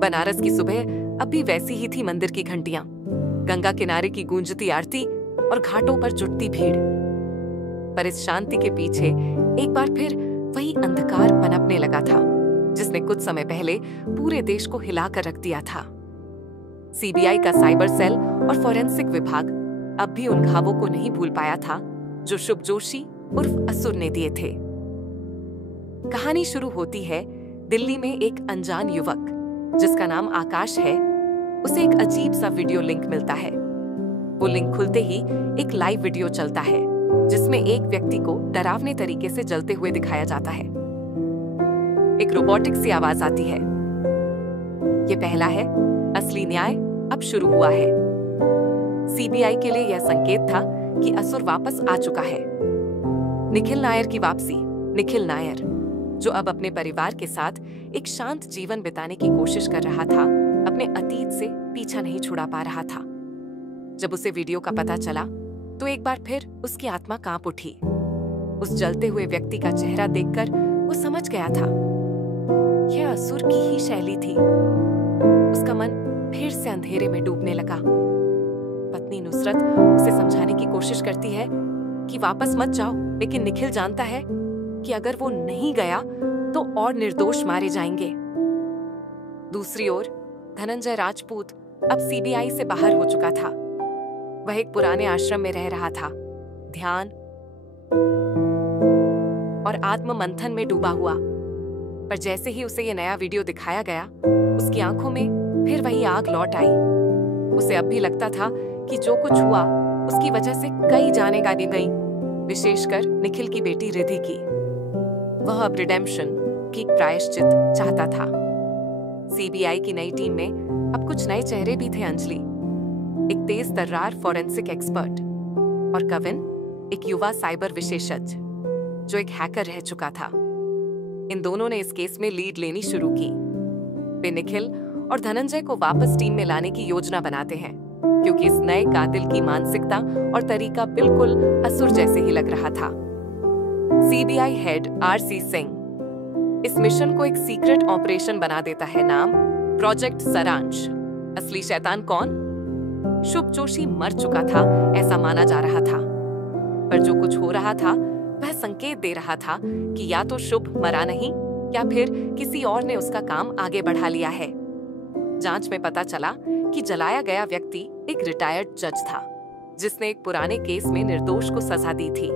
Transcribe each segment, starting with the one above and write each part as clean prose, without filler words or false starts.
बनारस की सुबह अब भी वैसी ही थी। मंदिर की घंटियां, गंगा किनारे की गूंजती आरती और घाटों पर जुटती भीड़। पर इस शांति के पीछे एक बार फिर वही अंधकार पनपने लगा था, जिसने कुछ समय पहले पूरे देश को हिलाकर रख दिया था। सीबीआई का साइबर सेल और फॉरेंसिक विभाग अब भी उन घावों को नहीं भूल पाया था जो शुभ जोशी उर्फ असुर ने दिए थे। कहानी शुरू होती है दिल्ली में एक अनजान युवक जिसका नाम आकाश है। उसे एक अजीब सा वीडियो लिंक मिलता है। वो लिंक खुलते ही एक लाइव वीडियो चलता है जिसमें एक व्यक्ति को डरावने तरीके से जलते हुए दिखाया जाता है। एक रोबोटिक सी आवाज आती है, ये पहला है, असली न्याय अब शुरू हुआ है। सीबीआई के लिए यह संकेत था कि असुर वापस आ चुका है। निखिल नायर की वापसी। निखिल नायर, जो अब अपने परिवार के साथ एक शांत जीवन बिताने की कोशिश कर रहा था, अपने अतीत से पीछा नहीं छुड़ा पा रहा था। जब उसे वीडियो का पता चला तो एक बार फिर उसकी आत्मा कांप उठी। उस जलते हुए व्यक्ति का चेहरा देखकर वो समझ गया था, यह असुर की ही शैली थी। उसका मन फिर से अंधेरे में डूबने लगा। पत्नी नुसरत उसे समझाने की कोशिश करती है कि वापस मत जाओ, लेकिन निखिल जानता है कि अगर वो नहीं गया तो और निर्दोष मारे जाएंगे। दूसरी ओर धनंजय राजपूत अब सीबीआई से बाहर हो चुका था। वह एक पुराने आश्रम में रह रहा था, ध्यान और आत्म मंथन में डूबा हुआ। पर जैसे ही उसे यह नया वीडियो दिखाया गया, उसकी आंखों में फिर वही आग लौट आई। उसे अब भी लगता था कि जो कुछ हुआ उसकी वजह से कई जानें गाली गईं, विशेषकर निखिल की बेटी रिधि की। वह अब रिडेम्पशन की प्रायश्चित चाहता था। सीबीआई की नई टीम में अब कुछ नए चेहरे भी थे। अंजलि, एक तेज तर्रार फॉरेंसिक एक्सपर्ट, और कविन, एक युवा साइबर विशेषज्ञ जो एक हैकर रह चुका था। इन दोनों ने इस केस में लीड लेनी शुरू की। वे निखिल और धनंजय को वापस टीम में लाने की योजना बनाते हैं, क्योंकि इस नए कातिल की मानसिकता और तरीका बिल्कुल असुर जैसे ही लग रहा था। सीबीआई हेड आरसी सिंह इस मिशन को एक सीक्रेट ऑपरेशन बना देता है, नाम प्रोजेक्ट सारांश। असली शैतान कौन? शुभ जोशी मर चुका था ऐसा माना जा रहा था, पर जो कुछ हो रहा था वह संकेत दे रहा था कि या तो शुभ मरा नहीं या फिर किसी और ने उसका काम आगे बढ़ा लिया है। जांच में पता चला कि जलाया गया व्यक्ति एक रिटायर्ड जज था, जिसने एक पुराने केस में निर्दोष को सजा दी थी।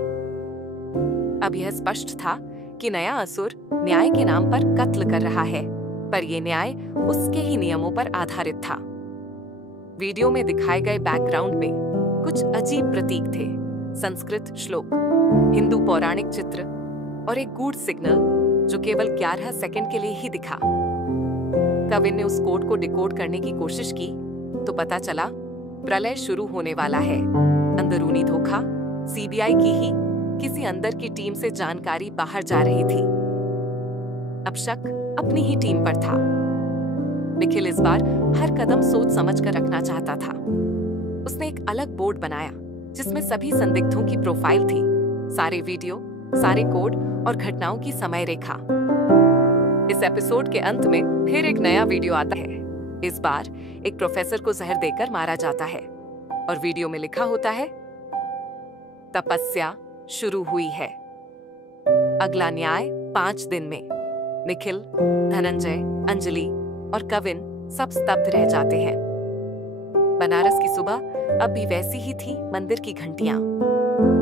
अब यह स्पष्ट था कि नया असुर न्याय के नाम पर कत्ल कर रहा है, पर यह न्याय उसके ही नियमों पर आधारित था। वीडियो में दिखाए गए बैकग्राउंड में कुछ अजीब प्रतीक थे, संस्कृत श्लोक, हिंदू पौराणिक चित्र और एक गूढ़ सिग्नल जो केवल 11 सेकंड के लिए ही दिखा। कविन ने उस कोड को डिकोड करने की कोशिश की तो पता चला प्रलय शुरू होने वाला है। अंदरूनी धोखा, सीबीआई की ही किसी अंदर की टीम से जानकारी बाहर जा रही थी। अब शक अपनी ही टीम पर था। निखिल इस बार हर कदम सोच समझ कर रखना चाहता था। उसने एक अलग बोर्ड बनाया जिसमें सभी संदिग्धों की प्रोफाइल थी, सारे वीडियो, सारे कोड और घटनाओं की समय रेखा। इस एपिसोड के अंत में फिर एक नया वीडियो आता है। इस बार एक प्रोफेसर को जहर देकर मारा जाता है और वीडियो में लिखा होता है, तपस्या शुरू हुई है, अगला न्याय 5 दिन में। निखिल, धनंजय, अंजलि और कविन सब स्तब्ध रह जाते हैं। बनारस की सुबह अब भी वैसी ही थी। मंदिर की घंटियां,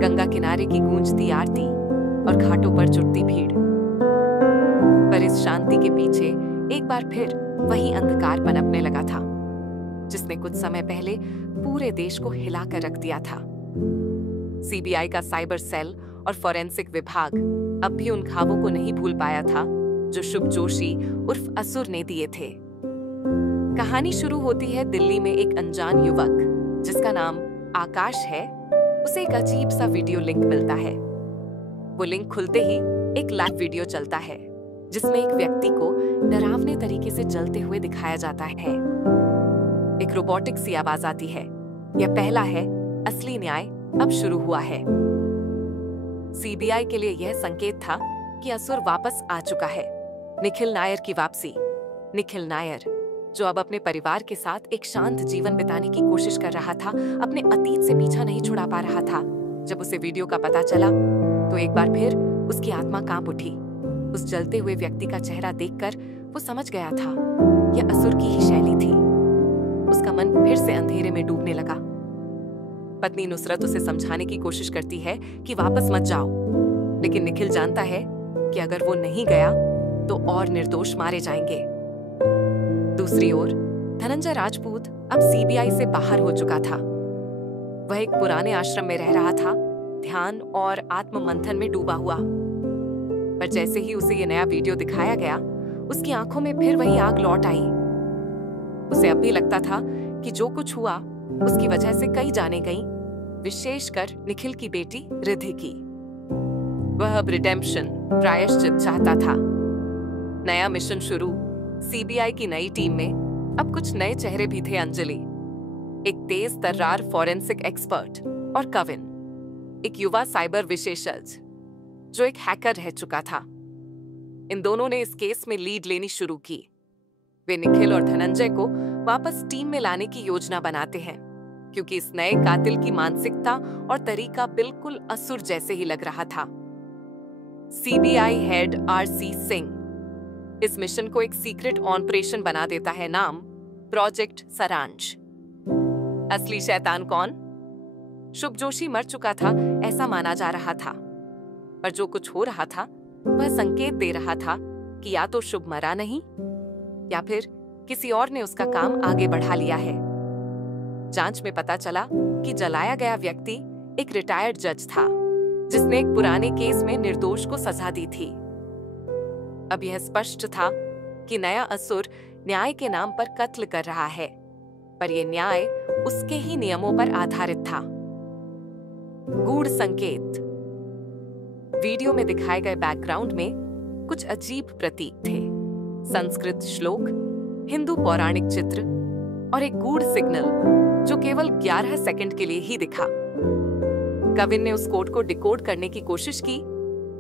गंगा किनारे की गूंजती आरती और घाटों पर जुटती भीड़। पर इस शांति के पीछे एक बार फिर वही अंधकार पनपने लगा था, जिसने कुछ समय पहले पूरे देश को हिलाकर रख दिया था। सीबीआई का साइबर सेल और फॉरेंसिक विभाग अब भी उन घावों को नहीं भूल पाया था जो शुभ जोशी उर्फ असुर ने दिए थे। कहानी शुरू होती है दिल्ली में एक अनजान युवक जिसका नाम आकाश है। उसे एक अजीब सा वीडियो लिंक मिलता है। वो लिंक खुलते ही एक लाइव वीडियो चलता है जिसमें एक व्यक्ति को डरावने तरीके से जलते हुए दिखाया जाता है। एक रोबोटिक सी आवाज आती है, यह पहला है, असली न्याय अब शुरू हुआ है। सीबीआई के लिए यह संकेत था कि असुर वापस आ चुका है। निखिल नायर की वापसी। निखिल नायर, जो अब अपने परिवार के साथ एक शांत जीवन बिताने की कोशिश कर रहा था, अपने अतीत से पीछा नहीं छुड़ा पा रहा था। जब उसे वीडियो का पता चला तो एक बार फिर उसकी आत्मा कांप उठी। उस जलते हुए व्यक्ति का चेहरा देखकर वो समझ गया था यह असुर की ही शैली थी। उसका मन फिर से अंधेरे में डूबने लगा। पत्नी नुसरत उसे समझाने की कोशिश करती है कि वापस मत जाओ, लेकिन निखिल जानता है कि अगर वो नहीं गया तो और निर्दोष मारे जाएंगे। दूसरी ओर धनंजय राजपूत अब सीबीआई से बाहर हो चुका था। वह एक पुराने आश्रम में रह रहा था, ध्यान और आत्म मंथन में डूबा हुआ। पर जैसे ही उसे ये नया वीडियो दिखाया गया, उसकी आंखों में फिर वही आग लौट आई। उसे अब भी लगता था कि जो कुछ हुआ उसकी वजह से कई जाने गईं, विशेषकर निखिल की बेटी रिद्धि की। वह अब रिडेम्पशन, प्रायश्चित चाहता था। नया मिशन शुरू। सीबीआई की नई टीम में अब कुछ नए चेहरे भी थे। अंजलि, एक तेज तर्रार फॉरेंसिक एक्सपर्ट, और कविन, एक युवा साइबर विशेषज्ञ जो एक हैकर रह चुका था। इन दोनों ने इस केस में लीड लेनी शुरू की। वे निखिल और धनंजय को वापस टीम में लाने की योजना बनाते हैं, क्योंकि इस नए कातिल की मानसिकता और तरीका बिल्कुल असुर जैसे ही लग रहा था। सीबीआई हेड आरसी सिंह इस मिशन को एक सीक्रेट ऑपरेशन बना देता है, नाम प्रोजेक्ट सारांश। असली शैतान कौन? शुभ जोशी मर चुका था ऐसा माना जा रहा था, पर जो कुछ हो रहा था वह संकेत दे रहा था कि या तो शुभ मरा नहीं या फिर किसी और ने उसका काम आगे बढ़ा लिया है। जांच में पता चला कि जलाया गया व्यक्ति एक रिटायर्ड जज था, जिसने एक पुराने केस में निर्दोष को सजा दी थी। अब यह स्पष्ट था कि नया असुर न्याय के नाम पर कत्ल कर रहा है, पर यह न्याय उसके ही नियमों पर आधारित था। गूढ़ संकेत। वीडियो में दिखाए गए बैकग्राउंड में कुछ अजीब प्रतीक थे। संस्कृत श्लोक, हिंदू पौराणिक चित्र और एक गूढ़ सिग्नल जो केवल 11 सेकंड के लिए ही दिखा। कविन ने उस कोड को डिकोड करने की कोशिश की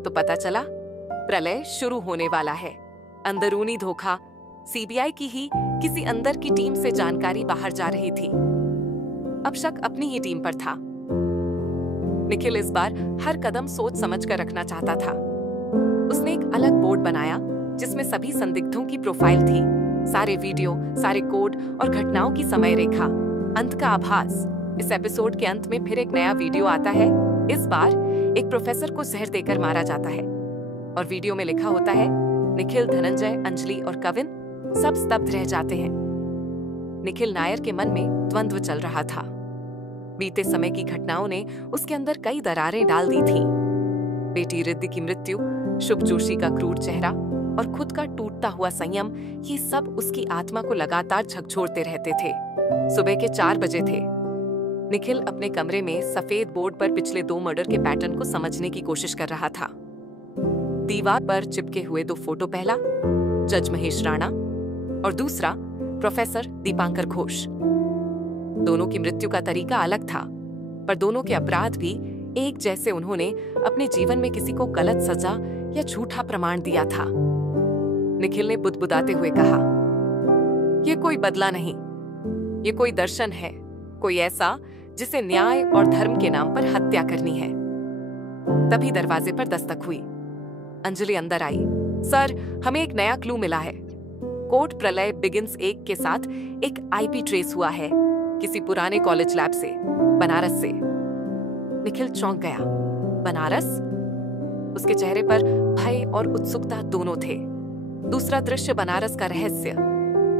तो पता चला प्रलय शुरू होने वाला है। अंदरूनी धोखा। सीबीआई की ही किसी अंदर की टीम से जानकारी बाहर जा रही थी। अब शक अपनी ही टीम पर था। निखिल इस बार हर कदम सोच समझ कर रखना चाहता था। उसने एक अलग बोर्ड बनाया जिसमें सभी संदिग्धों की प्रोफाइल थी, सारे वीडियो, सारे कोड और घटनाओं की समय रेखा। अंत का आभास। इस एपिसोड के अंत में फिर एक नया वीडियो आता है। इस बार एक प्रोफेसर को जहर देकर मारा जाता है और वीडियो में लिखा होता है निखिल, धनंजय, अंजलि और कविन सब स्तब्ध रह जाते हैं। निखिल नायर के मन में द्वंद्व चल रहा था। बीते समय की घटनाओं ने उसके अंदर कई दरारें डाल दी थीं। बेटी रिद्धि की मृत्यु, शुभ जोशी का क्रूर चेहरा और खुद का टूटता हुआ संयम, ये सब उसकी आत्मा को लगातार झकझोरते रहते थे। सुबह के 4 बजे थे। निखिल अपने कमरे में सफेद बोर्ड पर पिछले 2 मर्डर के पैटर्न को समझने की कोशिश कर रहा था। दीवार पर चिपके हुए 2 फोटो, पहला जज महेश राणा और दूसरा प्रोफेसर दीपांकर घोष। दोनों की मृत्यु का तरीका अलग था, पर दोनों के अपराध भी एक जैसे। उन्होंने अपने जीवन में किसी को गलत सजा या झूठा प्रमाण दिया था। निखिल ने बुदबुदाते हुए कहा, यह कोई बदला नहीं, ये कोई दर्शन है, कोई ऐसा जिसे न्याय और धर्म के नाम पर हत्या करनी है। तभी दरवाजे पर दस्तक हुई। अंजलि अंदर आई। सर, हमें एक नया क्लू मिला है। कोर्ट प्रलय बिगिंस 1 के साथ एक आईपी ट्रेस हुआ है, किसी पुराने कॉलेज लैब से, बनारस से। निखिल चौंक गया। बनारस? उसके चेहरे पर भय और उत्सुकता दोनों थे। दूसरा दृश्य बनारस का रहस्य।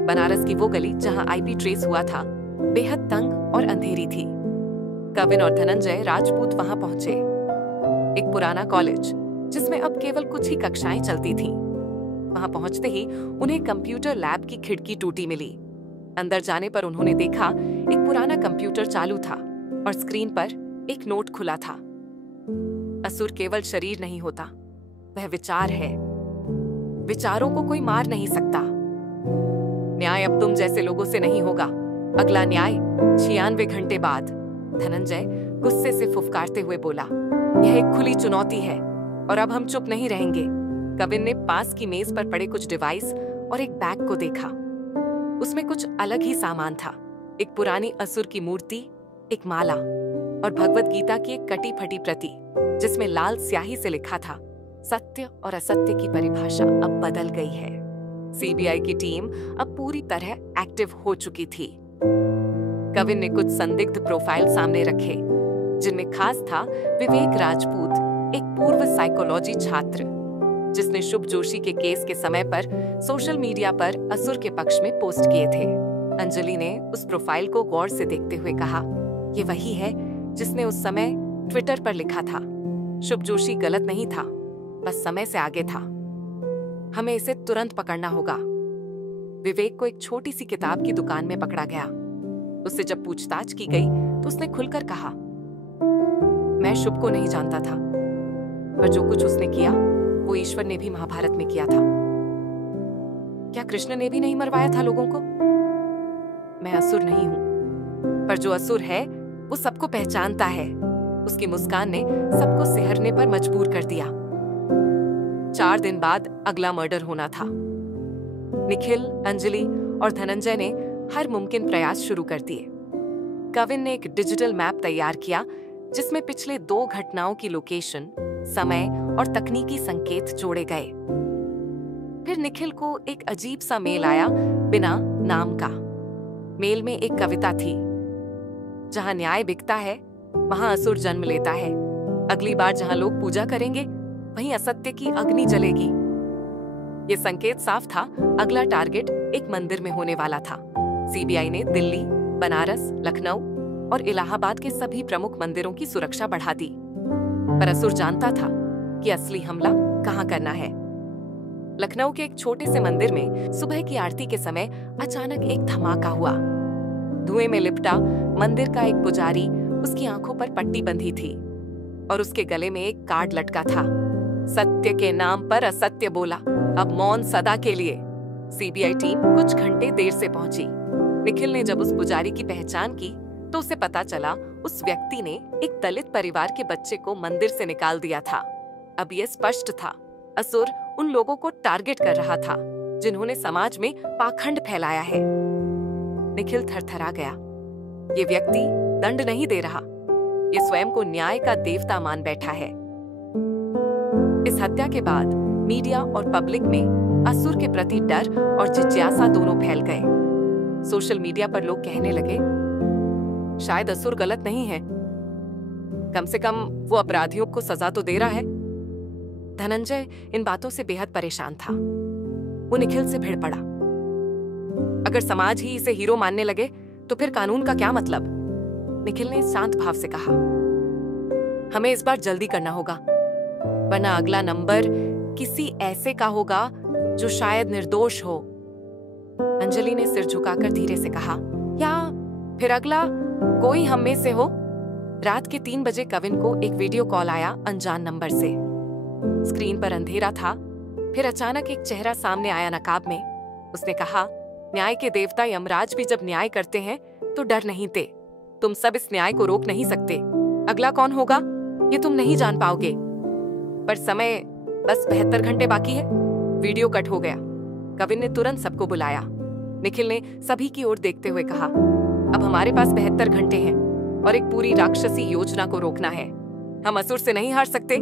बनारस की वो गली जहां आईपी ट्रेस हुआ था बेहद तंग और अंधेरी थी। कविन और धनंजय राजपूत वहां पहुंचे। एक पुराना कॉलेज जिसमें अब केवल कुछ ही कक्षाएं चलती थीं। वहां पहुंचते ही उन्हें कंप्यूटर लैब की खिड़की टूटी मिली। अंदर जाने पर उन्होंने देखा एक पुराना कंप्यूटर चालू था और स्क्रीन पर एक नोट खुला था। असुर केवल शरीर नहीं होता, वह विचार है। विचारों को कोई मार नहीं सकता। न्याय अब तुम जैसे लोगों से नहीं होगा। अगला न्याय 96 घंटे बाद। धनंजय गुस्से से फुफकारते हुए बोला, यह एक खुली चुनौती है और अब हम चुप नहीं रहेंगे। कविन ने पास की मेज पर पड़े कुछ डिवाइस और एक बैग को देखा। उसमें कुछ अलग ही सामान था। एक पुरानी असुर की मूर्ति, एक माला और भगवत गीता की एक कटी फटी प्रति, जिसमें लाल स्याही से लिखा था, सत्य और असत्य की परिभाषा अब बदल गई है। सीबीआई की टीम अब पूरी तरह एक्टिव हो चुकी थी। कविन ने कुछ संदिग्ध प्रोफाइल सामने रखे, जिनमें खास था विवेक राजपूत, एक पूर्व साइकोलॉजी छात्र, जिसने शुभ जोशी के केस के समय पर सोशल मीडिया पर असुर के पक्ष में पोस्ट किए थे। अंजलि ने उस प्रोफाइल को गौर से देखते हुए कहा, ये वही है जिसने उस समय ट्विटर पर लिखा था, शुभ जोशी गलत नहीं था, बस समय से आगे था। हमें इसे तुरंत पकड़ना होगा। विवेक को एक छोटी सी किताब की दुकान में पकड़ा गया। उससे जब पूछताछ की गई तो उसने खुलकर कहा, मैं शुभ को नहीं जानता था, पर जो कुछ उसने किया वो ईश्वर ने भी महाभारत में किया था। क्या कृष्ण ने भी नहीं मरवाया था लोगों को? मैं असुर नहीं हूं, पर जो असुर है वो सबको पहचानता है। उसकी मुस्कान ने सबको सिहरने पर मजबूर कर दिया। 4 दिन बाद अगला मर्डर होना था। निखिल, अंजलि और धनंजय ने हर मुमकिन प्रयास शुरू कर दिए। कविन ने एक डिजिटल मैप तैयार किया, जिसमें पिछले 2 घटनाओं की लोकेशन, समय और तकनीकी संकेत जोड़े गए। फिर निखिल को एक अजीब सा मेल आया, बिना नाम का। मेल में एक कविता थी, जहां न्याय बिकता है वहां असुर जन्म लेता है। अगली बार जहां लोग पूजा करेंगे वहीं असत्य की अग्नि जलेगी। ये संकेत साफ था, अगला टारगेट एक मंदिर में होने वाला था। सीबीआई ने दिल्ली, बनारस, लखनऊ और इलाहाबाद के सभी प्रमुख मंदिरों की सुरक्षा बढ़ा दी। पर असुर जानता था कि असली हमला कहां करना है। लखनऊ के एक छोटे से मंदिर में सुबह की आरती के समय अचानक एक धमाका हुआ। धुएं में लिपटा मंदिर का एक पुजारी, उसकी आंखों पर पट्टी बंधी थी और उसके गले में एक कार्ड लटका था, सत्य के नाम पर असत्य बोला, अब मौन सदा के लिए। सीबीआई टीम कुछ घंटे देर से पहुंची। निखिल ने जब उस पुजारी की पहचान की तो उसे पता चला उस व्यक्ति ने एक दलित परिवार के बच्चे को मंदिर से निकाल दिया था। अब यह स्पष्ट था, असुर उन लोगों को टारगेट कर रहा था जिन्होंने समाज में पाखंड फैलाया है। निखिल थरथरा गया। ये व्यक्ति दंड नहीं दे रहा, ये स्वयं को न्याय का देवता मान बैठा है। इस हत्या के बाद मीडिया और पब्लिक में असुर के प्रति डर और जिज्ञासा दोनों फैल गए। सोशल मीडिया पर लोग कहने लगे, शायद असुर गलत नहीं है, कम से कम वो अपराधियों को सजा तो दे रहा है। धनंजय इन बातों से बेहद परेशान था। वो निखिल से भिड़ पड़ा, अगर समाज ही इसे हीरो मानने लगे तो फिर कानून का क्या मतलब? निखिल ने शांत भाव से कहा, हमें इस बार जल्दी करना होगा, वरना अगला नंबर किसी ऐसे का होगा जो शायद निर्दोष हो। अंजलि ने सिर झुकाकर धीरे से कहा, या फिर अगला कोई हम में से हो। रात के 3 बजे कविन को एक वीडियो कॉल आया अनजान नंबर से। स्क्रीन पर अंधेरा था, फिर अचानक एक चेहरा सामने आया नकाब में। उसने कहा, न्याय के देवता यमराज भी जब न्याय करते हैं तो डर नहीं दे। तुम सब इस न्याय को रोक नहीं सकते। अगला कौन होगा ये तुम नहीं जान पाओगे, पर समय बस 72 घंटे बाकी है। वीडियो कट हो गया। कविन ने तुरंत सबको बुलाया। निखिल ने सभी की ओर देखते हुए कहा, अब हमारे पास 72 घंटे हैं और एक पूरी राक्षसी योजना को रोकना है। हम असुर से नहीं हार सकते,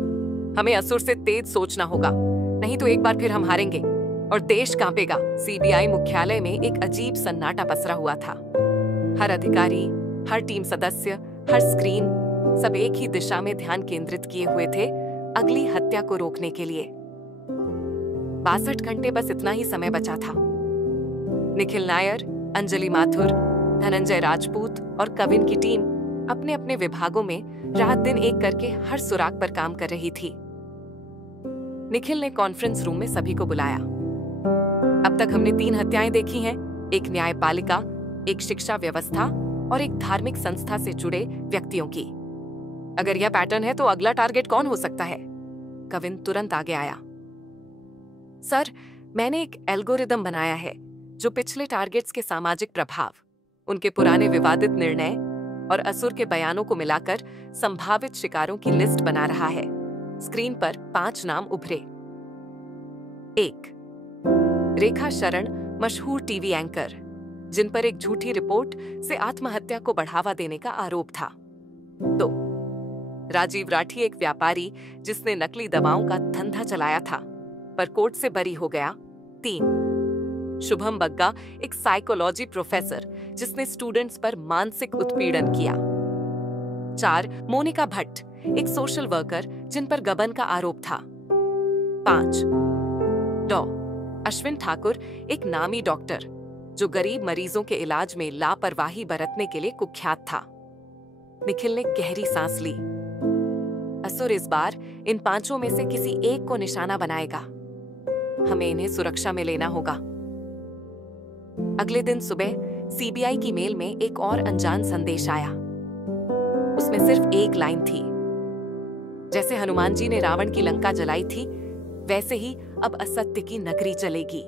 हमें असुर से तेज सोचना होगा, नहीं तो एक बार फिर हम हारेंगे और देश कांपेगा। सीबीआई मुख्यालय में एक अजीब सन्नाटा पसरा हुआ था। हर अधिकारी, हर टीम सदस्य, हर स्क्रीन, सब एक ही दिशा में ध्यान केंद्रित किए हुए थे, अगली हत्या को रोकने के लिए। 62 घंटे, बस इतना ही समय बचा था। निखिल नायर, अंजलि माथुर, धनंजय राजपूत और कविन की टीम अपने अपने विभागों में रात दिन एक करके हर सुराग पर काम कर रही थी। निखिल ने कॉन्फ्रेंस रूम में सभी को बुलाया। अब तक हमने 3 हत्याएं देखी हैं, एक न्यायपालिका, एक शिक्षा व्यवस्था और एक धार्मिक संस्था से जुड़े व्यक्तियों की। अगर यह पैटर्न है तो अगला टारगेट कौन हो सकता है? कविन तुरंत आगे आया। सर, मैंने एक एल्गोरिदम बनाया है जो पिछले टारगेट्स के सामाजिक प्रभाव, उनके पुराने विवादित निर्णय और असुर के बयानों को मिलाकर संभावित शिकारों की लिस्ट बना रहा है। स्क्रीन पर 5 नाम उभरे। 1. रेखा शरण मशहूर टीवी एंकर, जिन पर एक झूठी रिपोर्ट से आत्महत्या को बढ़ावा देने का आरोप था। 2. राजीव राठी, एक व्यापारी जिसने नकली दवाओं का धंधा चलाया था पर कोर्ट से बरी हो गया। 3. शुभम बग्गा, एक साइकोलॉजी प्रोफेसर जिसने स्टूडेंट्स पर मानसिक उत्पीड़न किया। 4. मोनिका भट्ट, एक सोशल वर्कर जिन पर गबन का आरोप था। 5. डॉ. अश्विन ठाकुर, एक नामी डॉक्टर जो गरीब मरीजों के इलाज में लापरवाही बरतने के लिए कुख्यात था। निखिल ने गहरी सांस ली। असुर इस बार इन 5 में से किसी एक को निशाना बनाएगा। हमें इन्हें सुरक्षा में लेना होगा। अगले दिन सुबह सीबीआई की मेल में एक और अनजान संदेश आया। उसमें सिर्फ एक लाइन थी। जैसे हनुमान जी ने रावण की लंका जलाई थी, वैसे ही अब असत्य की नगरी चलेगी।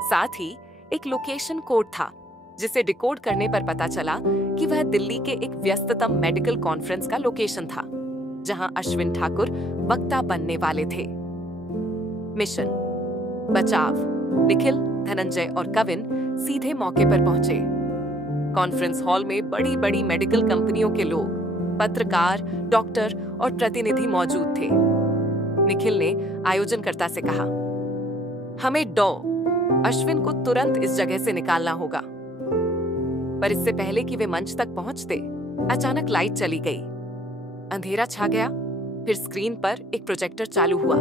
साथ ही एक लोकेशन कोड था, जिसे डिकोड करने पर पता चला कि वह दिल्ली के एक व्यस्ततम मेडिकल कॉन्फ्रेंस का लोकेशन था, जहां अश्विन ठाकुर वक्ता बनने वाले थे। मिशन बचाव। निखिल, धनंजय और कविन सीधे मौके पर पहुंचे। कॉन्फ्रेंस हॉल में बड़ी बड़ी मेडिकल कंपनियों के लोग, पत्रकार, डॉक्टर और प्रतिनिधि मौजूद थे। निखिल ने आयोजनकर्ता से कहा, हमें डॉ. अश्विन को तुरंत इस जगह से निकालना होगा। पर इससे पहले कि वे मंच तक पहुंचते, अचानक लाइट चली गई। अंधेरा छा गया। फिर स्क्रीन पर एक प्रोजेक्टर चालू हुआ।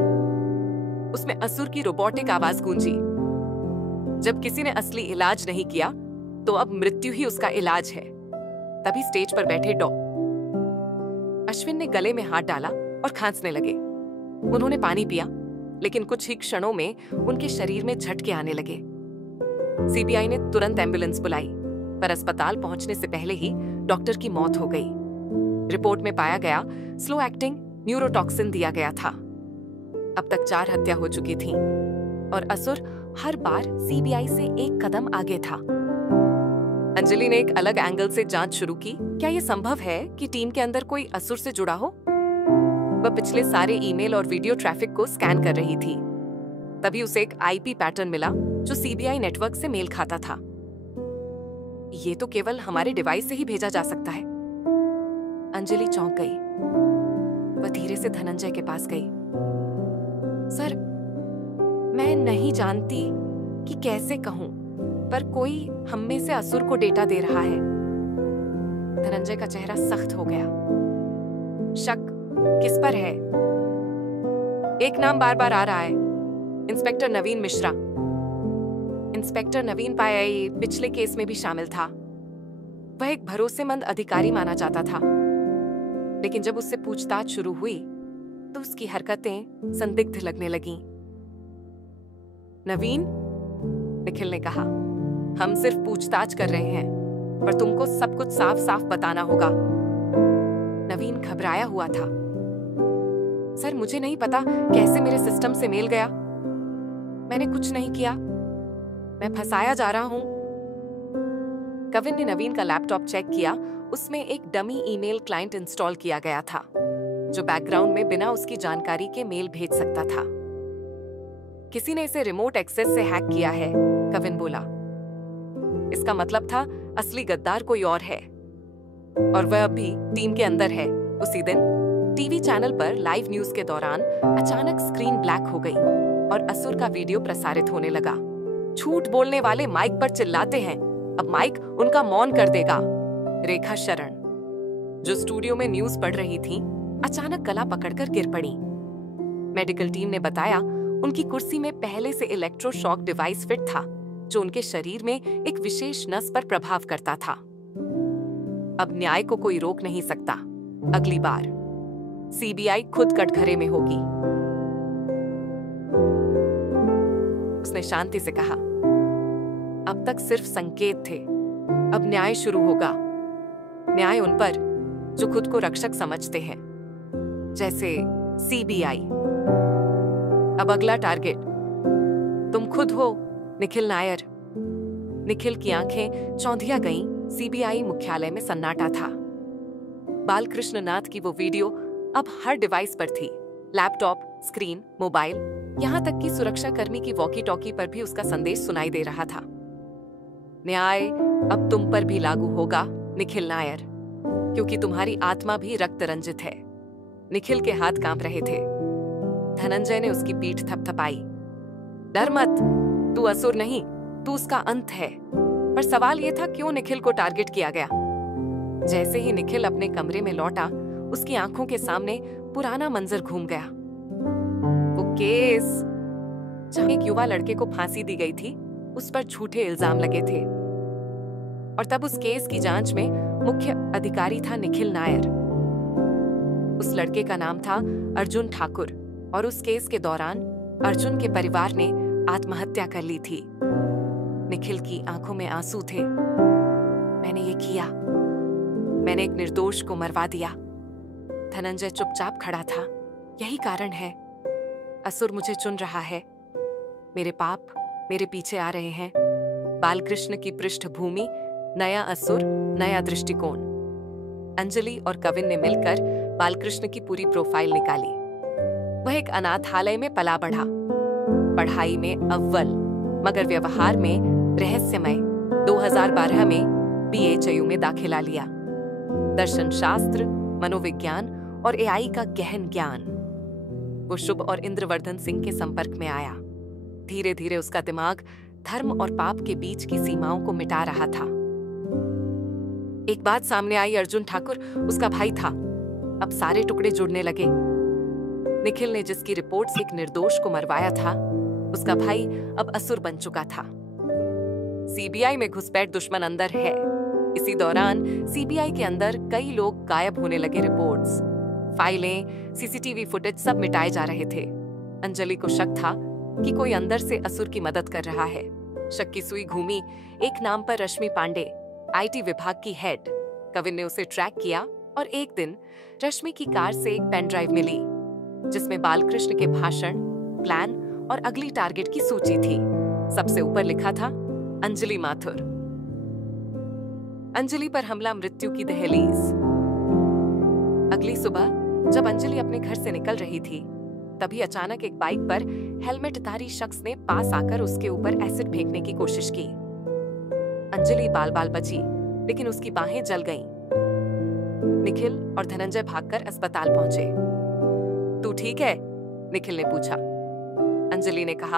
उसमें असुर की रोबोटिक आवाज गूंजी। जब किसी ने असली इलाज नहीं किया, तो अब मृत्यु ही उसका इलाज है। तभी स्टेज पर बैठे डॉ. अश्विन ने गले में हाथ डाला और खांसने लगे। उन्होंने पानी पिया, लेकिन कुछ ही क्षणों में उनके शरीर में झटके आने लगे। सीबीआई ने तुरंत एम्बुलेंस बुलाई, पर अस्पताल पहुंचने से पहले ही डॉक्टर की मौत हो गई। रिपोर्ट में पाया गया स्लो एक्टिंग न्यूरोटॉक्सिन दिया गया था। अब तक 4 हत्या हो चुकी थीं, और असुर हर बार सीबीआई से एक कदम आगे था। अंजलि ने एक अलग एंगल से जांच शुरू की। क्या यह संभव है कि टीम के अंदर कोई असुर से जुड़ा हो? वह पिछले सारे ईमेल और वीडियो ट्रैफिक को स्कैन कर रही थी। तभी उसे एक आईपी पैटर्न मिला जो सीबीआई नेटवर्क से मेल खाता था। ये तो केवल हमारे डिवाइस से ही भेजा जा सकता है। अंजलि चौंक गई। वह धीरे से धनंजय के पास गई। सर, मैं नहीं जानती कि कैसे कहूं, पर कोई हम में से असुर को डेटा दे रहा है। धनंजय का चेहरा सख्त हो गया। शक किस पर है? एक नाम बार बार आ रहा है, इंस्पेक्टर नवीन मिश्रा। इंस्पेक्टर नवीन पायाई पिछले केस में भी शामिल था। वह एक भरोसेमंद अधिकारी माना जाता था, लेकिन जब उससे पूछताछ शुरू हुई तो उसकी हरकतें संदिग्ध लगने लगीं। नवीन, निखिल ने कहा, हम सिर्फ पूछताछ कर रहे हैं, पर तुमको सब कुछ साफ साफ बताना होगा। नवीन घबराया हुआ था। सर, मुझे नहीं पता कैसे मेरे सिस्टम से मेल गया। मैंने कुछ नहीं किया। मैं फंसाया जा रहा हूं। कविन ने नवीन का लैपटॉप चेक किया। उसमें एक डमी ईमेल क्लाइंट इंस्टॉल किया गया था, जो बैकग्राउंड में बिना उसकी जानकारी के मेल भेज सकता था। किसी ने इसे रिमोट एक्सेस से हैक किया है, कविन बोला। इसका मतलब था असली गद्दार कोई और है, और वह अब भी टीम के अंदर है। उसी दिन टीवी चैनल पर लाइव न्यूज के दौरान अचानक स्क्रीन ब्लैक हो गई और असुर का वीडियो प्रसारित होने लगा। झूठ बोलने वाले माइक पर चिल्लाते हैं, अब माइक उनका मौन कर देगा। रेखा शरण, जो स्टूडियो में न्यूज पढ़ रही थी, अचानक गला पकड़कर गिर पड़ी। मेडिकल टीम ने बताया उनकी कुर्सी में पहले से इलेक्ट्रोशॉक डिवाइस फिट था, जो उनके शरीर में एक विशेष नस पर प्रभाव करता था। अब न्याय को कोई रोक नहीं सकता। अगली बार सीबीआई खुद कटघरे में होगी। उसने शांति से कहा, अब तक सिर्फ संकेत थे, अब न्याय शुरू होगा। न्याय उन पर जो खुद को रक्षक समझते हैं, जैसे सीबीआई। अब अगला टारगेट तुम खुद हो, निखिल नायर। निखिल की आंखें चौंधिया गईं। सीबीआई मुख्यालय में सन्नाटा था। बालकृष्ण नाथ की वो वीडियो अब हर डिवाइस पर थी, लैपटॉप, स्क्रीन, मोबाइल, यहाँ तक कि सुरक्षा कर्मी की वॉकी टॉकी पर भी उसका संदेश सुनाई दे रहा था। न्याय अब तुम पर भी लागू होगा, निखिल नायर, क्योंकि तुम्हारी आत्मा भी रक्त रंजित है। निखिल के हाथ कांप रहे थे। धनंजय ने उसकी पीठ थपथपाई। डर मत, तू असुर नहीं, तू उसका अंत है। पर सवाल यह था, क्यों निखिल को टारगेट किया गया? जैसे ही निखिल अपने कमरे में लौटा, उसकी आंखों के सामने पुराना मंजर घूम गया। वो केस जहां एक युवा लड़के को फांसी दी गई थी, उस पर झूठे इल्जाम लगे थे। और तब उस केस की जांच में मुख्य अधिकारी था निखिल नायर। उस लड़के का नाम था अर्जुन ठाकुर और उस केस के दौरान अर्जुन के परिवार ने आत्महत्या कर ली थी। निखिल की आंखों में आंसू थे। मैंने ये किया, मैंने एक निर्दोष को मरवा दिया। धनंजय चुपचाप खड़ा था। यही कारण है, असुर मुझे चुन रहा है। मेरे पाप मेरे पीछे आ रहे हैं। बालकृष्ण की पृष्ठभूमि, नया असुर, नया दृष्टिकोण। अंजलि और कविन ने मिलकर बालकृष्ण की पूरी प्रोफाइल निकाली। वह एक अनाथालय में पला बढ़ा, पढ़ाई में अव्वल मगर व्यवहार में रहस्यमय। 2012 में BHU में दाखिला लिया। दर्शन शास्त्र, मनोविज्ञान और AI का गहन ज्ञान। वो शुभ और इंद्रवर्धन सिंह के संपर्क में आया। धीरे धीरे उसका दिमाग धर्म और पाप के बीच की सीमाओं को मिटा रहा था। एक बात सामने आई, अर्जुन ठाकुर उसका भाई था। अब सारे टुकड़े जुड़ने लगे। निखिल ने जिसकी रिपोर्ट से एक निर्दोष को मरवाया था, उसका भाई अब असुर बन चुका था। CBI में घुसपैठ दुश्मन अंदर है। इसी दौरान CBI के अंदर कई लोग गायब होने लगे। रिपोर्ट्स, फाइलें, CCTV फुटेज सब मिटाए जा रहे थे। अंजलि को शक था कि कोई अंदर से असुर की मदद कर रहा है। शक की सुई घूमी एक नाम पर, रश्मि पांडे, IT विभाग की हेड। कविन ने उसे ट्रैक किया और एक दिन रश्मि की कार से एक पेन ड्राइव मिली जिसमें बालकृष्ण के भाषण, प्लान और अगली टारगेट की सूची थी। सबसे ऊपर लिखा था अंजलि माथुर। अंजलि पर हमला, मृत्यु की दहलीज। अगली सुबह जब अंजलि अपने घर से निकल रही थी, तभी अचानक एक बाइक पर हेलमेटधारी शख्स ने पास आकर उसके ऊपर एसिड फेंकने की कोशिश की। अंजलि बाल बाल बची, लेकिन उसकी बाहें जल गईं। निखिल और धनंजय भागकर अस्पताल पहुंचे। तू ठीक है? निखिल ने पूछा। अंजलि ने कहा,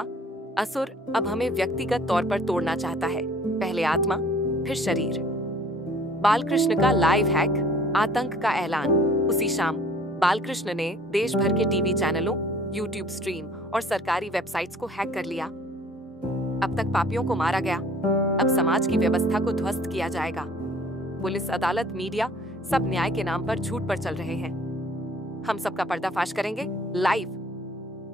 असुर अब हमें व्यक्तिगत तौर पर तोड़ना चाहता है, पहले आत्मा फिर शरीर। बालकृष्ण का लाइव हैक, आतंक का ऐलान। उसी शाम बालकृष्ण ने देश भर के टीवी चैनलों, यूट्यूब स्ट्रीम और सरकारी वेबसाइट्स को हैक कर लिया। अब तक पापियों को मारा गया, अब समाज की व्यवस्था को ध्वस्त किया जाएगा। पुलिस, अदालत, मीडिया सब न्याय के नाम पर झूठ पर चल रहे हैं। हम सबका पर्दाफाश करेंगे लाइव।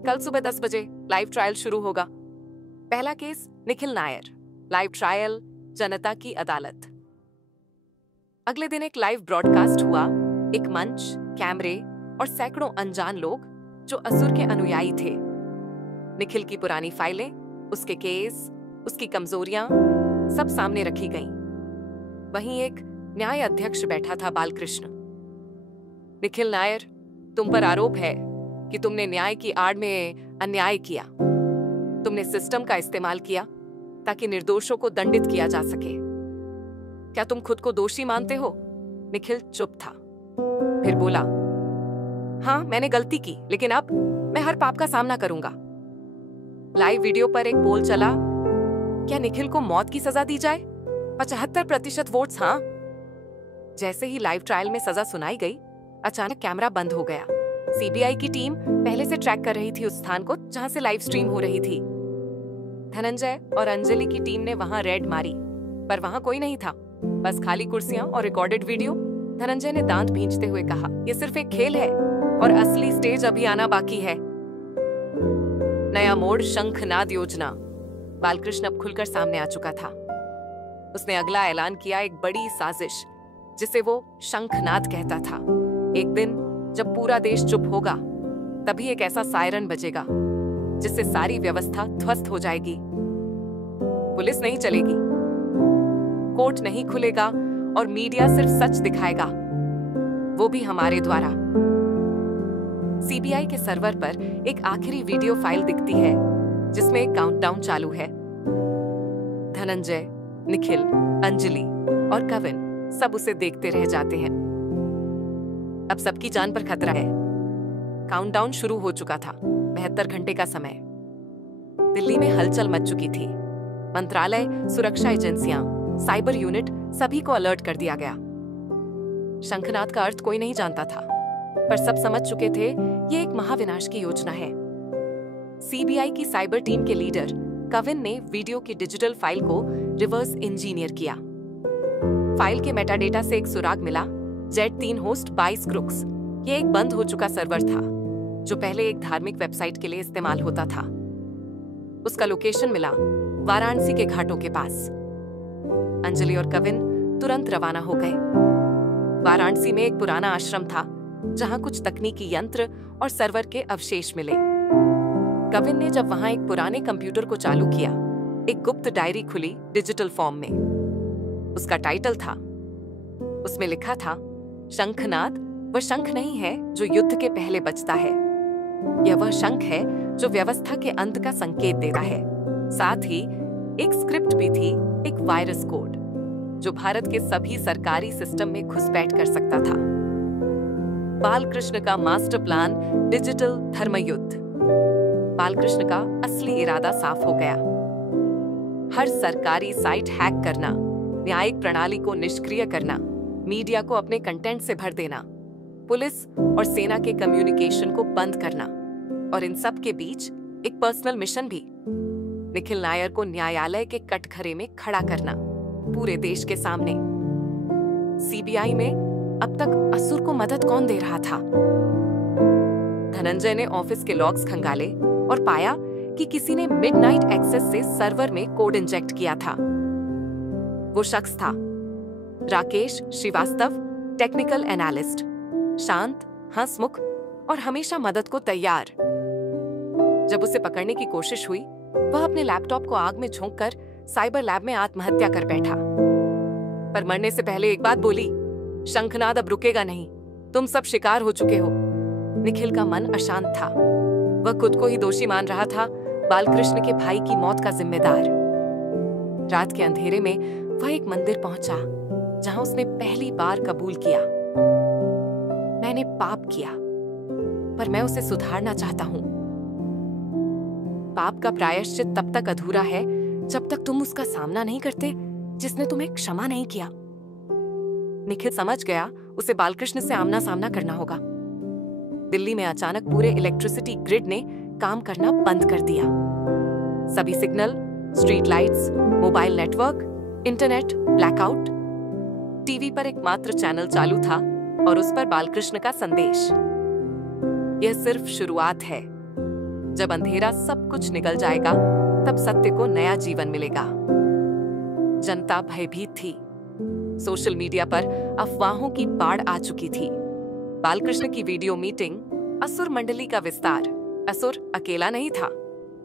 कल सुबह 10 बजे लाइव ट्रायल शुरू होगा। पहला case Nikhil Nair, live trial, जनता की अदालत। अगले दिन एक लाइव ब्रॉडकास्ट हुआ। एक मंच, कैमरे और सैकड़ों अनजान लोग जो असुर के अनुयायी थे। निखिल की पुरानी फाइलें, उसके केस, उसकी कमजोरियां सब सामने रखी गईं। वहीं एक न्याय अध्यक्ष बैठा था, बालकृष्ण। निखिल नायर, तुम पर आरोप है कि तुमने न्याय की आड़ में अन्याय किया। तुमने सिस्टम का इस्तेमाल किया ताकि निर्दोषों को दंडित किया जा सके। क्या तुम खुद को दोषी मानते हो? निखिल चुप था, फिर बोला, हाँ मैंने गलती की, लेकिन अब मैं हर पाप का सामना करूंगा। लाइव वीडियो पर एक पोल चला, क्या निखिल को मौत की सजा दी जाए? 75% वोट्स हाँ। जैसे ही लाइव ट्रायल में सजा सुनाई गई, अचानक कैमरा बंद हो गया। CBI की टीम पहले से ट्रैक कर रही थी उस स्थान को जहां से लाइव स्ट्रीम हो रही थी। धनंजय और अंजलि की टीम ने वहां रेड मारी, पर वहां कोई नहीं था, बस खाली कुर्सियां और रिकॉर्डेड वीडियो। धनंजय ने दांत भींचते हुए कहा, यह सिर्फ एक खेल है और असली स्टेज अभी आना बाकी है। नया मोड़, शंखनाद योजना। बालकृष्ण अब खुलकर सामने आ चुका था। उसने अगला ऐलान किया, एक बड़ी साजिश जिसे वो शंखनाद कहता था। एक दिन जब पूरा देश चुप होगा, तभी एक ऐसा सायरन बजेगा जिससे सारी व्यवस्था ध्वस्त हो जाएगी। पुलिस नहीं चलेगी, कोर्ट नहीं खुलेगा और मीडिया सिर्फ सच दिखाएगा, वो भी हमारे द्वारा। सीबीआई के सर्वर पर एक आखिरी वीडियो फाइल दिखती है जिसमें एक काउंटडाउन चालू है। धनंजय, निखिल, अंजलि और कविन सब उसे देखते रह जाते हैं। अब सबकी जान पर खतरा है। काउंटडाउन शुरू हो चुका था। 72 घंटे का समय। दिल्ली में हलचल मच चुकी थी। मंत्रालय, सुरक्षा एजेंसियां, साइबर यूनिट सभी को अलर्ट कर दिया गया। शंखनाद का अर्थ कोई नहीं जानता था, पर सब समझ चुके थे ये एक महाविनाश की योजना है। सीबीआई की साइबर टीम के लीडर कविन ने वीडियो की डिजिटल फाइल को रिवर्स इंजीनियर किया। फाइल के मेटाडेटा से एक सुराग मिला, Z3 होस्ट 22 क्रुक्स। ये एक बंद हो चुका सर्वर था जो पहले एक धार्मिक वेबसाइट के लिए इस्तेमाल होता था। उसका लोकेशन मिला वाराणसी के घाटों के पास। अंजलि और कविन तुरंत रवाना हो गए। वाराणसी में एक पुराना आश्रम था जहां कुछ तकनीकी यंत्र और सर्वर के अवशेष मिले। कविन ने जब वहां एक पुराने कंप्यूटर को चालू किया, एक गुप्त डायरी खुली डिजिटल फॉर्म में। उसका टाइटल था, उसमें लिखा था, शंखनाद वह शंख नहीं है जो युद्ध के पहले बजता है। यह वह शंख है जो व्यवस्था के अंत का संकेत देता है। साथ ही एक स्क्रिप्ट भी थी, एक वायरस कोड जो भारत के सभी सरकारी सिस्टम में घुसपैठ कर सकता था। बालकृष्ण का मास्टर प्लान, डिजिटल धर्मयुद्ध। बालकृष्ण का असली इरादा साफ हो गया। हर सरकारी साइट हैक करना, न्यायिक प्रणाली को निष्क्रिय करना, मीडिया को अपने कंटेंट से भर देना, पुलिस और सेना के कम्युनिकेशन को बंद करना, और इन सब के बीच एक पर्सनल मिशन भी, निखिल नायर को न्यायालय के कटघरे में खड़ा करना, पूरे देश के सामने। सीबीआई में अब तक असुर को मदद कौन दे रहा था? धनंजय ने ऑफिस के लॉग्स खंगाले और पाया कि किसी ने मिडनाइट एक्सेस से सर्वर में कोड इंजेक्ट किया था। वो शख्स था राकेश श्रीवास्तव, टेक्निकल एनालिस्ट, शांत, हंसमुख और हमेशा मदद को तैयार। जब उसे पकड़ने की कोशिश हुई, वह अपने लैपटॉप को आग में झोंककर साइबर लैब में आत्महत्या कर बैठा। पर मरने से पहले एक बात बोली, शंखनाद अब रुकेगा नहीं, तुम सब शिकार हो चुके हो। निखिल का मन अशांत था। वह खुद को ही दोषी मान रहा था, बालकृष्ण के भाई की मौत का जिम्मेदार। रात के अंधेरे में वह एक मंदिर पहुंचा जहां उसने पहली बार कबूल किया, मैंने पाप किया, पर मैं उसे सुधारना चाहता हूं। पाप का प्रायश्चित तब तक अधूरा है जब तक तुम उसका सामना नहीं करते जिसने तुम्हें क्षमा नहीं किया। निखिल समझ गया उसे बालकृष्ण से आमना सामना करना होगा। दिल्ली में अचानक पूरे इलेक्ट्रिसिटी ग्रिड ने काम करना बंद कर दिया। सभी signal, street lights, mobile network, internet blackout. TV पर एक मात्र चैनल चालू था और उस पर बालकृष्ण का संदेश, यह सिर्फ शुरुआत है। जब अंधेरा सब कुछ निकल जाएगा, तब सत्य को नया जीवन मिलेगा। जनता भयभीत थी। सोशल मीडिया पर अफवाहों की बाढ़ आ चुकी थी। बालकृष्ण की वीडियो मीटिंग, असुर मंडली का विस्तार। असुर अकेला नहीं था।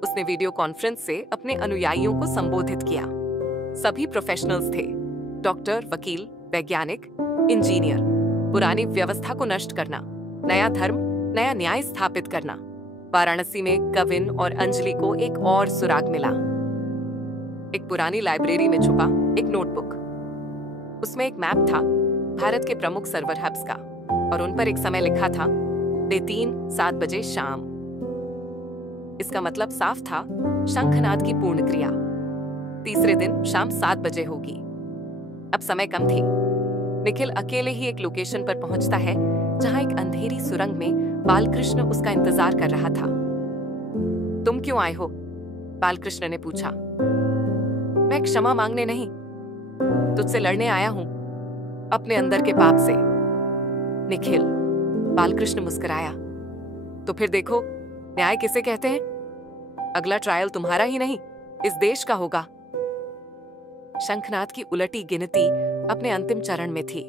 उसने वीडियो कॉन्फ्रेंस से अपने अनुयायियों को संबोधित किया। सभी प्रोफेशनल्स थे, डॉक्टर, वकील, वैज्ञानिक, इंजीनियर। पुरानी व्यवस्था को नष्ट करना, नया धर्म, नया न्याय स्थापित करना। वाराणसी में कविन और अंजलि को एक और सुराग मिला। एक पुरानी लाइब्रेरी में छुपा एक नोटबुक। उसमें एक मैप था भारत के प्रमुख सर्वर हब्स का, और उन पर एक समय लिखा था, डे 3 7 बजे शाम। इसका मतलब साफ था, शंखनाद की पूर्ण क्रिया तीसरे दिन शाम 7 बजे होगी। अब समय कम थी। निखिल अकेले ही एक लोकेशन पर पहुंचता है जहां एक अंधेरी सुरंग में बालकृष्ण उसका इंतजार कर रहा था। तुम क्यों आए हो? बालकृष्ण ने पूछा। मैं क्षमा मांगने नहीं, तुझसे लड़ने आया हूं, अपने अंदर के पाप से। निखिल, बालकृष्ण मुस्कुराया। तो फिर देखो, न्याय किसे कहते हैं? अगला ट्रायल तुम्हारा ही नहीं, इस देश का होगा। शंखनाद की उलटी गिनती अपने अंतिम चरण में थी।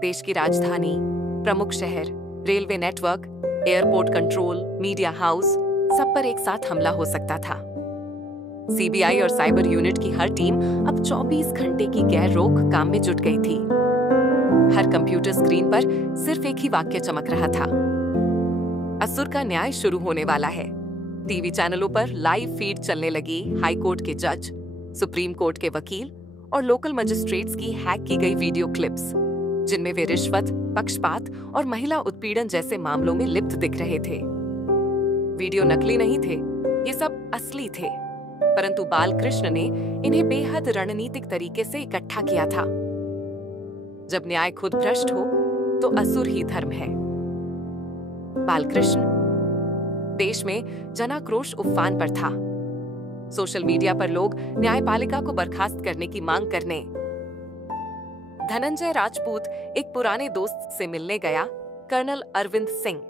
देश की राजधानी, प्रमुख शहर, railway network, airport control, media house, सब पर एक साथ हमला हो सकता था। सीबीआई और साइबर यूनिट की हर टीम अब 24 घंटे की गैर रोक काम में जुट गई थी। हर कंप्यूटर स्क्रीन पर सिर्फ एक ही वाक्य चमक रहा था, असुर का न्याय शुरू होने वाला है। टीवी चैनलों पर लाइव फीड चलने लगी हाई कोर्ट के जज, सुप्रीम कोर्ट के वकील और लोकल मजिस्ट्रेट्स की हैक की गई वीडियो क्लिप्स, जिनमें वे रिश्वत, पक्षपात और महिला उत्पीड़न जैसे मामलों में लिप्त दिख रहे थे। वीडियो नकली नहीं थे, ये सब असली थे, परंतु बालकृष्ण ने इन्हें बेहद रणनीतिक तरीके से इकट्ठा किया था। जब न्याय खुद भ्रष्ट हो तो असुर ही धर्म है। बालकृष्ण। देश में जनाक्रोश उफान पर था। सोशल मीडिया पर लोग न्यायपालिका को बर्खास्त करने की मांग करने। धनंजय राजपूत एक पुराने दोस्त से मिलने गया, कर्नल अरविंद सिंह,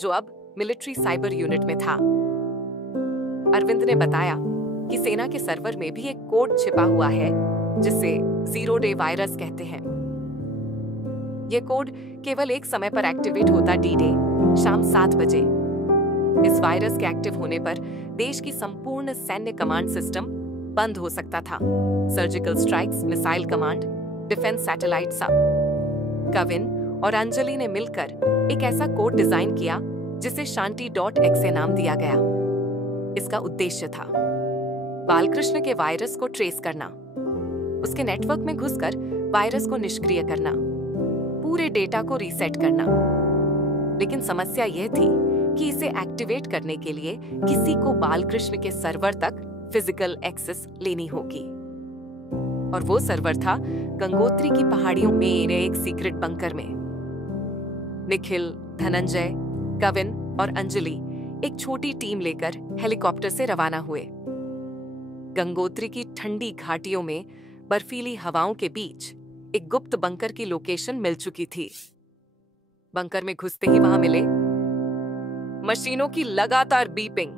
जो अब मिलिट्री साइबर यूनिट में था। अरविंद ने बताया कि सेना के सर्वर में भी एक कोड छिपा हुआ है, जिसे 0 डे वायरस कहते हैं। यह कोड केवल एक समय पर एक्टिवेट होता D-Day, शाम 7 बजे। इस वायरस के एक्टिव होने पर देश की संपूर्ण सैन्य कमांड सिस्टम बंद हो सकता था। Surgical strikes, missile command, defence satellite सब। कविन और अंजलि ने मिलकर एक ऐसा कोड डिजाइन किया जिसे शांति.exe नाम दिया गया। इसका उद्देश्य था बालकृष्ण के वायरस को ट्रेस करना, उसके नेटवर्क में घुसकर वायरस को निष्क्रिय करना, पूरे डेटा को रीसेट करना। लेकिन समस्या यह थी कि इसे एक्टिवेट करने के लिए किसी को बालकृष्ण के सर्वर तक फिजिकल एक्सेस लेनी होगी, और वो सर्वर था गंगोत्री की पहाड़ियों में एक सीक्रेट बंकर में। निखिल, धनंजय, कविन और अंजलि एक छोटी टीम लेकर हेलीकॉप्टर से रवाना हुए। गंगोत्री की ठंडी घाटियों में बर्फीली हवाओं के बीच एक गुप्त बंकर की लोकेशन मिल चुकी थी। बंकर में घुसते ही वहां मिले मशीनों की लगातार बीपिंग,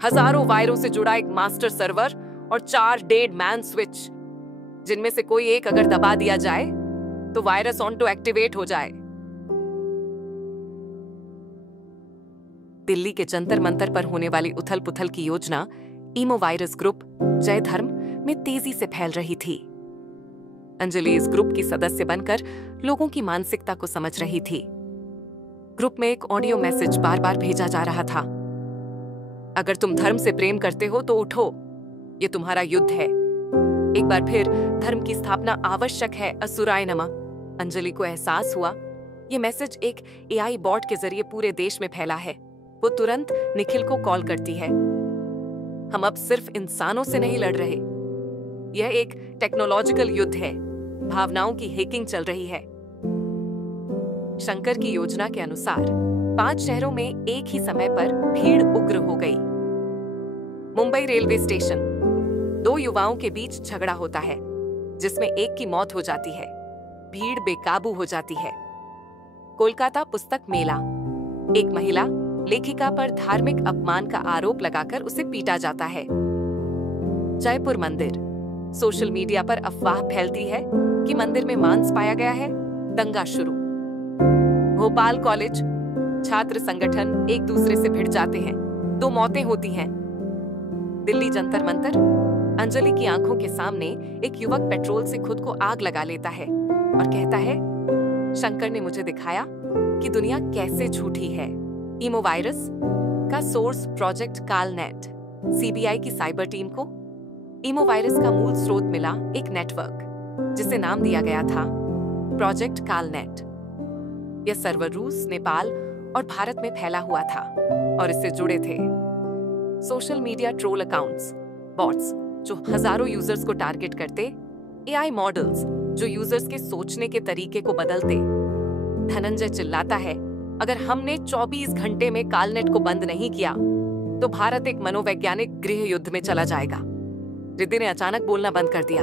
हजारों वायरों से जुड़ा एक मास्टर सर्वर और 4 डेड मैन स्विच, जिनमें से कोई एक अगर दबा दिया जाए तो वायरस ऑन टू एक्टिवेट हो जाए। दिल्ली के जंतर मंतर पर होने वाली उथल पुथल की योजना ईमो वायरस ग्रुप जय धर्म में तेजी से फैल रही थी। अंजलि इस ग्रुप की सदस्य बनकर लोगों की मानसिकता को समझ रही थी। ग्रुप में एक ऑडियो मैसेज बार बार भेजा जा रहा था। अगर तुम धर्म से प्रेम करते हो तो उठो, ये तुम्हारा युद्ध है। एक बार फिर धर्म की स्थापना आवश्यक है, असुराय नमः। अंजलि को एहसास हुआ ये मैसेज एक AI बॉट के जरिए पूरे देश में फैला है। वो तुरंत निखिल को कॉल करती है। हम अब सिर्फ इंसानों से नहीं लड़ रहे, यह एक टेक्नोलॉजिकल युद्ध है, भावनाओं की हैकिंग चल रही है। शंकर की योजना के अनुसार 5 शहरों में एक ही समय पर भीड़ उग्र हो गई। मुंबई रेलवे स्टेशन, 2 युवाओं के बीच झगड़ा होता है, जिसमें एक की मौत हो जाती है। भीड़ बेकाबू हो जाती है। कोलकाता पुस्तक मेला, एक महिला लेखिका पर धार्मिक अपमान का आरोप लगाकर उसे पीटा जाता है। जयपुर मंदिर, सोशल मीडिया पर अफवाह फैलती है कि मंदिर में मांस पाया गया है, दंगा शुरू। भोपाल कॉलेज, छात्र संगठन एक दूसरे से भिड़ जाते हैं, 2 मौतें होती हैं। दिल्ली जंतर मंतर, अंजलि की आंखों के सामने एक युवक पेट्रोल से खुद को आग लगा लेता है और कहता है, शंकर ने मुझे दिखाया कि दुनिया कैसे झूठी है। ईमो वायरस का सोर्स प्रोजेक्ट कालनेट। CBI की साइबर टीम को ईमो वायरस का मूल स्रोत मिला, एक नेटवर्क जिसे नाम दिया गया था प्रोजेक्ट कालनेट। यह सर्वर रूस, नेपाल और भारत में फैला हुआ था और इससे जुड़े थे social media troll accounts, bots जो हजारों यूजर्स को टारगेट करते, AI मॉडल्स जो यूजर्स के सोचने के तरीके को बदलते। धनंजय चिल्लाता है, अगर हमने 24 घंटे में कालनेट को बंद नहीं किया तो भारत एक मनोवैज्ञानिक गृह युद्ध में चला जाएगा। रिद्धि ने अचानक बोलना बंद कर दिया।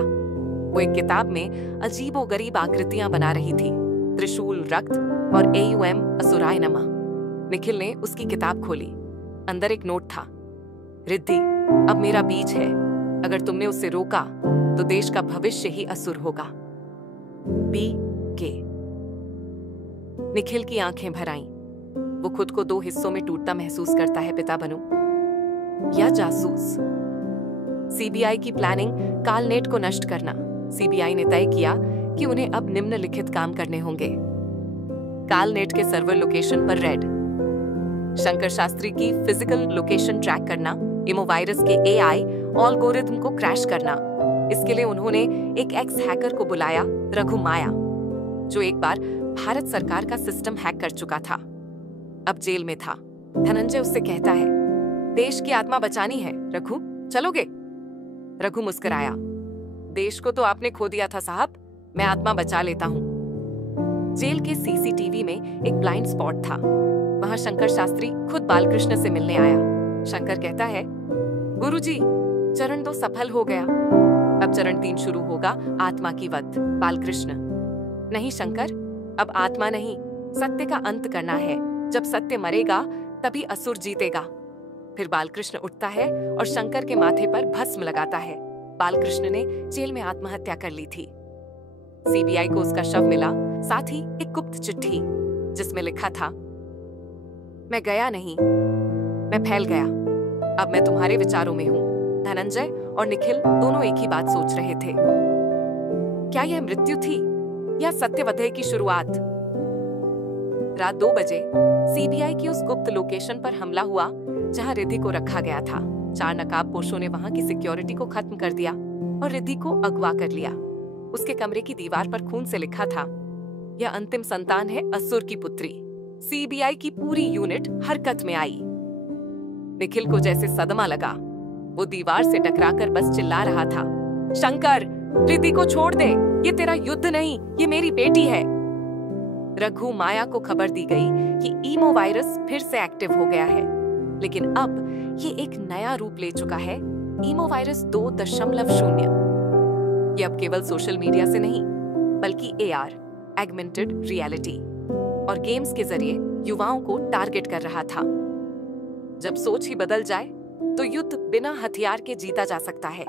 वो एक किताब में अजीबोगरीब आकृतियां बना रही थी, त्रिशूल, रक्त और AUM असुराय नमः। निखिल ने उसकी किताब खोली। अंदर एक नोट था, रिद्धि अब मेरा बीज है, अगर तुमने उसे रोका तो देश का भविष्य ही असुर होगा। BK। निखिल की आंखें भर आईं। वो खुद को 2 हिस्सों में टूटता महसूस करता है, पिता बनूं या जासूस। CBI की प्लानिंग, कालनेट को नष्ट करना। CBI ने तय किया कि उन्हें अब निम्नलिखित काम करने होंगे। कालनेट के सर्वर लोकेशन पर रेड, शंकर शास्त्री की फिजिकल लोकेशन ट्रैक करना, इमोवायरस के एआई एल्गोरिथम को क्रैश करना। इसके लिए उन्होंने एक एक्स हैकर को बुलाया, रघु माया, जो एक बार भारत सरकार का सिस्टम हैक कर चुका था। अब जेल में था। धनंजय उससे कहता है, देश की आत्मा बचानी है रघु, चलोगे? रघु मुस्कुराया, देश को तो आपने खो दिया था साहब, मैं आत्मा बचा लेता हूँ। जेल के सीसीटीवी में एक ब्लाइंड स्पॉट था। वहां शंकर शास्त्री खुद बालकृष्ण से मिलने आया। शंकर कहता है, गुरुजी, चरण 2 सफल हो गया, अब चरण 3 शुरू होगा, आत्मा की वध। बालकृष्ण, नहीं शंकर, अब आत्मा नहीं, सत्य का अंत करना है। जब सत्य मरेगा तभी असुर जीतेगा। फिर बालकृष्ण उठता है और शंकर के माथे पर भस्म लगाता है। बालकृष्ण ने जेल में आत्महत्या कर ली थी। सीबीआई को उसका शव मिला, साथ ही एक गुप्त चिट्ठी जिसमें लिखा था, मैं गया नहीं, मैं फैल गया, अब मैं तुम्हारे विचारों में हूं। धनंजय और निखिल दोनों एक ही बात सोच रहे थे। क्या यह मृत्यु थी या सत्यवधय की शुरुआत? रात 2 बजे सीबीआई की उस गुप्त लोकेशन पर हमला हुआ जहां रिद्धि को रखा गया था। 4 नकाबपोशों ने वहां की सिक्योरिटी को खत्म कर दिया और रिद्धि को अगवा कर लिया। उसके कमरे की दीवार पर खून से लिखा था, यह अंतिम संतान है असुर की पुत्री। सीबीआई की पूरी यूनिट हरकत में आई। निखिल को जैसे सदमा लगा। वो दीवार से टकराकर बस चिल्ला रहा था, शंकर, रिद्धि को छोड़ दे, ये तेरा युद्ध नहीं, ये मेरी बेटी है। रघु माया को खबर दी गई कि ईमो वायरस फिर से एक्टिव हो गया है, लेकिन अब ये एक नया रूप ले चुका है, ईमो वायरस 2.0। ये अब केवल सोशल मीडिया से नहीं, बल्कि AR, एगमेंटेड रियलिटी और गेम्स के जरिए युवाओं को टारगेट कर रहा था। जब सोच ही बदल जाए तो युद्ध बिना हथियार के जीता जा सकता है,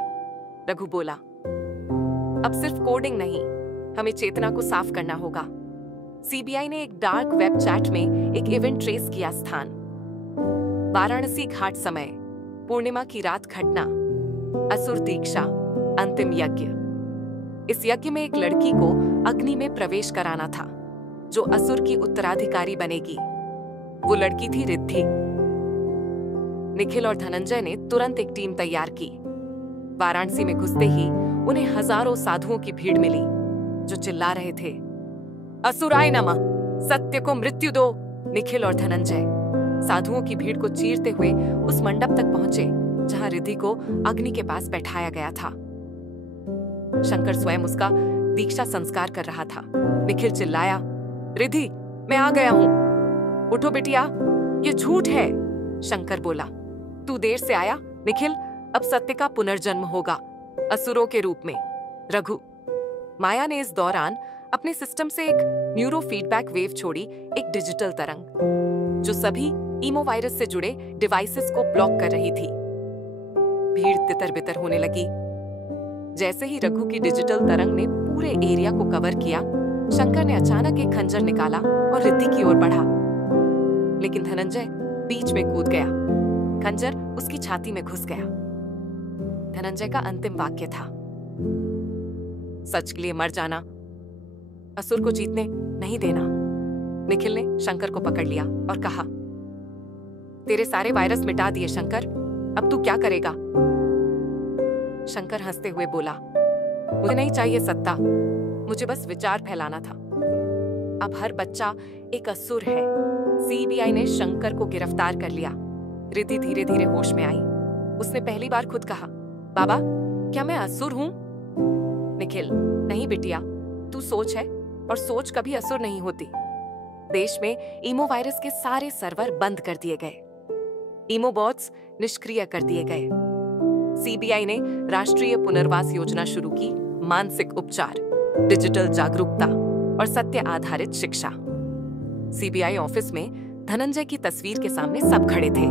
रघु बोला। अब सिर्फ कोडिंग नहीं, हमें चेतना को साफ करना होगा। सीबीआई ने एक डार्क वेब चैट में एक इवेंट ट्रेस किया स्थान, वाराणसी घाट समय, पूर्णिमा की रात घटना, असुर दीक्षा, अंतिम यज्ञ। इस यज्ञ में एक लड़की को अग्नि में प्रवेश कराना था, जो असुर की उत्तराधिकारी बनेगी। वो लड़की थी रिद्धि। निखिल और धनंजय ने तुरंत एक टीम तैयार की। वाराणसी में घुसते ही उन्हें हजारों साधुओं की भीड़ मिली, जो चिल्ला रहे थे, असुराय नमः, सत्य को मृत्यु दो। निखिल और धनंजय साधुओं की भीड़ को चीरते हुए उस मंडप तक पहुंचे जहां रिद्धि को अग्नि के पास बैठाया गया था। शंकर स्वयं उसका दीक्षा संस्कार कर रहा था। निखिल चिल्लाया, रिद्धि, मैं आ गया हूं, उठो बिटिया, ये झूठ है। शंकर बोला, तू देर से आया निखिल, अब सत्य का पुनर्जन्म होगा, असुरों के रूप में। रघु, माया ने इस दौरान अपने सिस्टम से एक न्यूरो फीडबैक वेव छोड़ी, एक डिजिटल तरंग जो सभी ईमो वायरस से जुड़े डिवाइसेस को ब्लॉक कर रही थी। भीड़ तितर-बितर होने लगी। जैसे ही रघु की डिजिटल तरंग ने पूरे एरिया को कवर किया, शंकर ने अचानक एक खंजर निकाला और रिद्धि की ओर बढ़ा, लेकिन धनंजय बीच में कूद गया। खंजर उसकी छाती में घुस गया। धनंजय का अंतिम वाक्य था, सच के लिए मर जाना, असुर को जीतने नहीं देना। निखिल ने शंकर को पकड़ लिया और कहा, तेरे सारे वायरस मिटा दिए शंकर, अब तू क्या करेगा? शंकर हंसते हुए बोला, मुझे नहीं चाहिए सत्ता, मुझे बस विचार फैलाना था। अब हर बच्चा एक असुर है। सीबीआई ने शंकर को गिरफ्तार कर लिया। रिद्धि धीरे धीरे होश में आई। उसने पहली बार खुद कहा, बाबा, क्या मैं असुर हूं? निखिल, नहीं बिटिया, तू सोच है और सोच कभी असुर नहीं होती। देश में ईमो वायरस के सारे सर्वर बंद कर दिए गए, ईमो बॉट्स निष्क्रिय कर दिए गए। सीबीआई ने राष्ट्रीय पुनर्वास योजना शुरू की, मानसिक उपचार, डिजिटल जागरूकता और सत्य आधारित शिक्षा। सीबीआई ऑफिस में धनंजय की तस्वीर के सामने सब खड़े थे।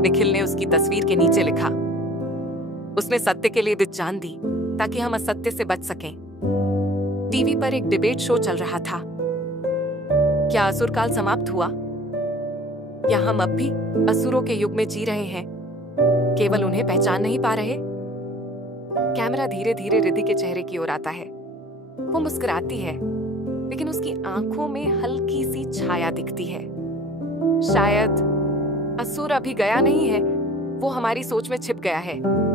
निखिल ने उसकी तस्वीर के नीचे लिखा, उसने सत्य के लिए भी जान दी ताकि हम असत्य से बच सकें। टीवी पर एक डिबेट शो चल रहा था। क्या असुर काल समाप्त हुआ या हम अब भी असुरों के युग में जी रहे हैं, केवल उन्हें पहचान नहीं पा रहे? कैमरा धीरे धीरे रिद्धि के चेहरे की ओर आता है। वो मुस्कुराती है, लेकिन उसकी आंखों में हल्की सी छाया दिखती है। शायद असुर अभी गया नहीं है, वो हमारी सोच में छिप गया है।